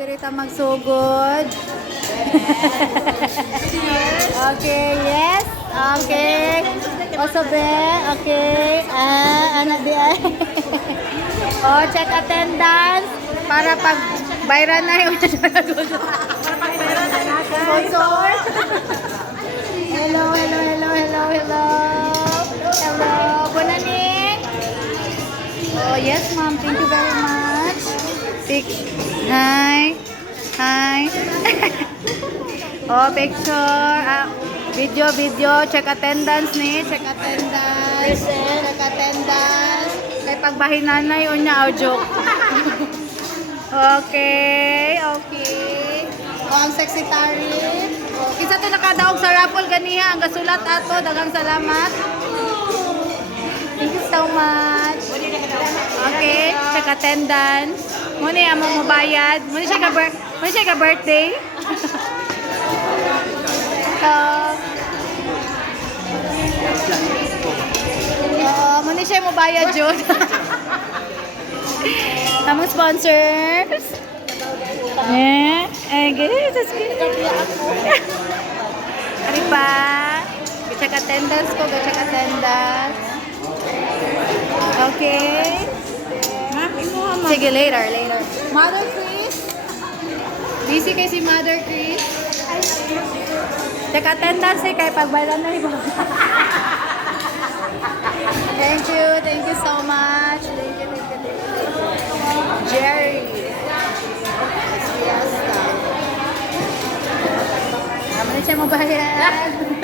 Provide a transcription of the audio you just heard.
diri ta magsugod. Okay, yes. Okay. Also be, okay. Anak di ay. Oh, check attendance para pag bayran na yung sponsor. Hello, hello, hello, hello, hello. Hello, Bonaning. Oh, yes, ma'am. Thank you very much. Hi. Hi. Oh, picture. Video. Check attendance ni. Check attendance. Check attendance. Kay pagbahinanay, unya, joke. Okay. Oh, ang secretary. Oh, kisa to nakadaog sa raffle ganiha. Ang gasulat ato. Dagang salamat. Thank you so much. Okay, check attendance. Muna yung mo bayad. Muna siya ka birthday. So, muna siya mo bayad yun. Tamang sponsors. Guys, that's good. Ari pa. Check attendance ko. Check attendance. Okay. Sige, later. Mother Chris. Busy kay si Mother Chris. Check attendance kay pagbayran na iba. Thank you so much. Thank you. Jerry. Fiesta. Naman siya mabayad.